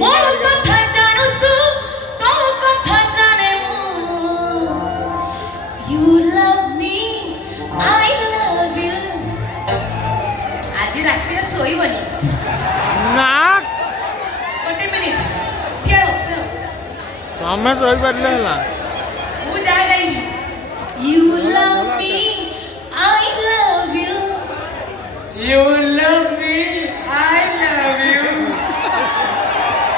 मो कथा जानू तू तो कथा जाने मु you love me I love you आज रात सोईबनी ना गोटे मिनिट ठिया हो तमें सोई पारे मु जा गाइबी you love me I love you You love me, I love you.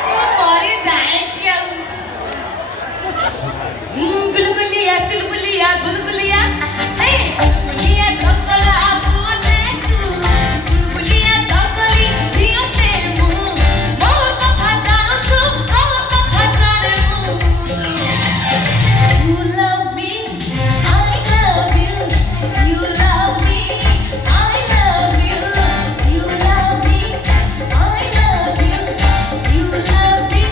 वो मरी जाए क्या गुलगुलिया चुलबुलिया गुलगुलिया हे गुलगुलिया चपला बोले तू गुलगुलिया चपली दियो ते मु मोर कथा जानो तू मोर कथा जाने मु You love me I love you You love me I love you You love me I love you You love me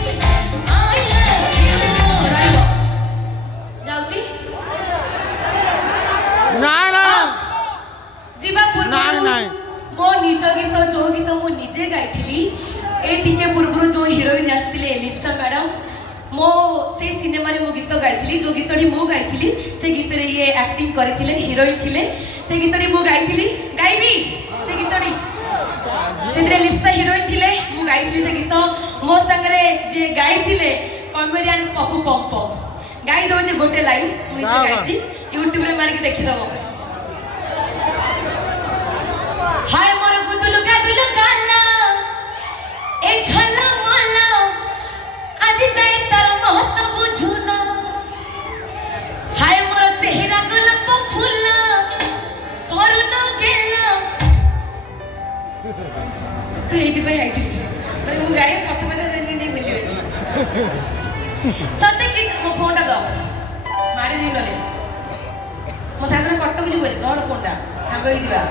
I love you जाउची ना ना जीवा पूर्व नाई नाई मो निज गीत जो गीत मो निजे गाइथिली ए टिके पूर्व जो हीरोइन आस्तिले एलिप्सा मैडम मो से सिनेमा रे मो गीत गाइथिली जो गीतडी मो गाइथिली से गीत रे ये एक्टिंग करथिले हीरोइन थिले से गीतडी मो गाइथिली गाइबी से गीतडी सेतरे एलिप्सा हीरोइन थिले मो गाइथिली से गीत मो संगरे जे गाइथिले कॉमेडियन पप्पू पंप गाई दो जे गोटे लाइन मु निजे गाइची यूट्यूब रे मार के देखि दबो हाय मोर गुदुलु गादुलु गाला ए झला माला आज जाए तार महत्व बुझुना हाय मोर चेहरा गोलाप फूल करुना गेला तू एटी पे आई थी माने मु गाय पछ पछ रनी नहीं मिलियो सत्य कि मो फोनटा दो मारी दी नले मो सागरे कटक जी बोली तोर फोनटा सागो ही जीवा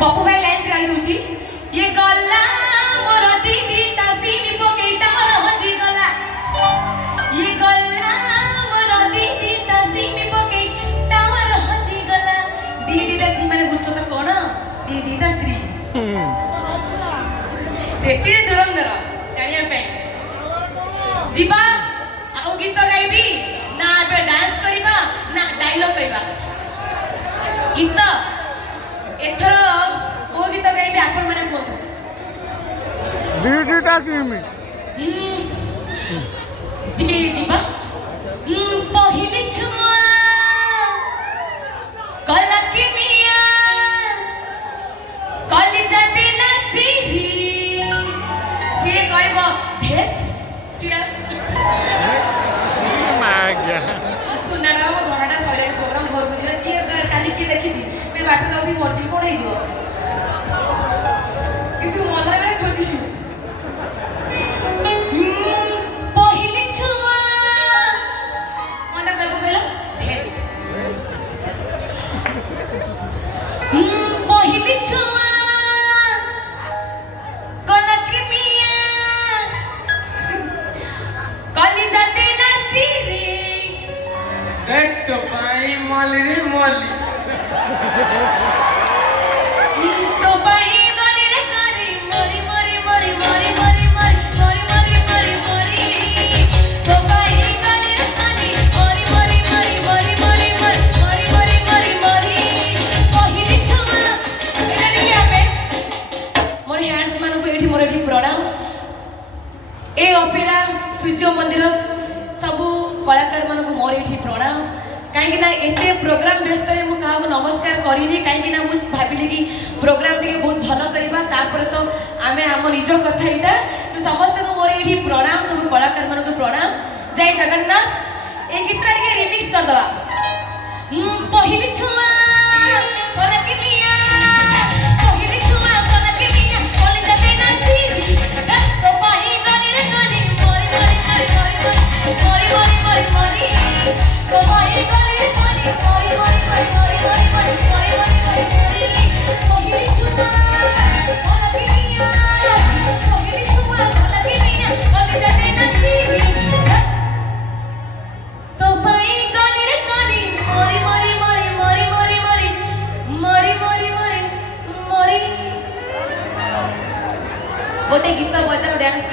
पप्पू भाई लाइन से गाई दूची ये गला मोर दीदी तासीनी पकेटा मोर हजी गला ये गला मोर दीदी तासीनी पकेटा मोर हजी गला दीदी तासी माने बुझो त कोन दीदी ता स्त्री सेती दुरंदर जानिया पे जीवा आउ गीत गाइबी ना बे डांस करिबा ना डायलॉग कइबा गीत एथर को गीत गाइबी आपण माने कोन दीदी ता किमी टिके जीवा पहिली छुआ कला के मिया कलिजा दिला चिरी से कहबो भेट चिड़ा माग्या सुनाडा मो धराडा सैलाडी प्रोग्राम घर बुझिला कि काली के देखि छी मैं बाट जाउथि मर्जी पढाई जिवो किंतु मला बेले खोजि पहिली छुआ कोनटा कहबो कहलो भेट पहिली छुआ कला के मिया कलिजा दिला चिरी देख तो भाई मौली रे मौली तो भाई गली रे करी मरी मरी मरी मरी मरी मरी मरी मरी मरी मरी तो भाई गली रे करी मरी मरी मरी मरी मरी मरी मरी मरी मरी पहिली छुआ एटा देखि आपे मोर हैंड्स मानु को एठी मोर एठी प्रणाम ए ऑपेरा सूर्य मंदिर सबु कलाकार मानक मोर एठी प्रणाम कहीं ना एते प्रोग्राम व्यस्त रे मु कहा नमस्कार करिनी कहीं ना मु भाबिली कि प्रोग्राम टिके बहुत भलो करबा तापर तो आमे हम निज कथा इटा तो समस्त को मोर एठी प्रणाम सब कलाकार मानक प्रणाम जय जगन्नाथ ए गीत टिके रिमिक्स कर दवा पहिली छुआ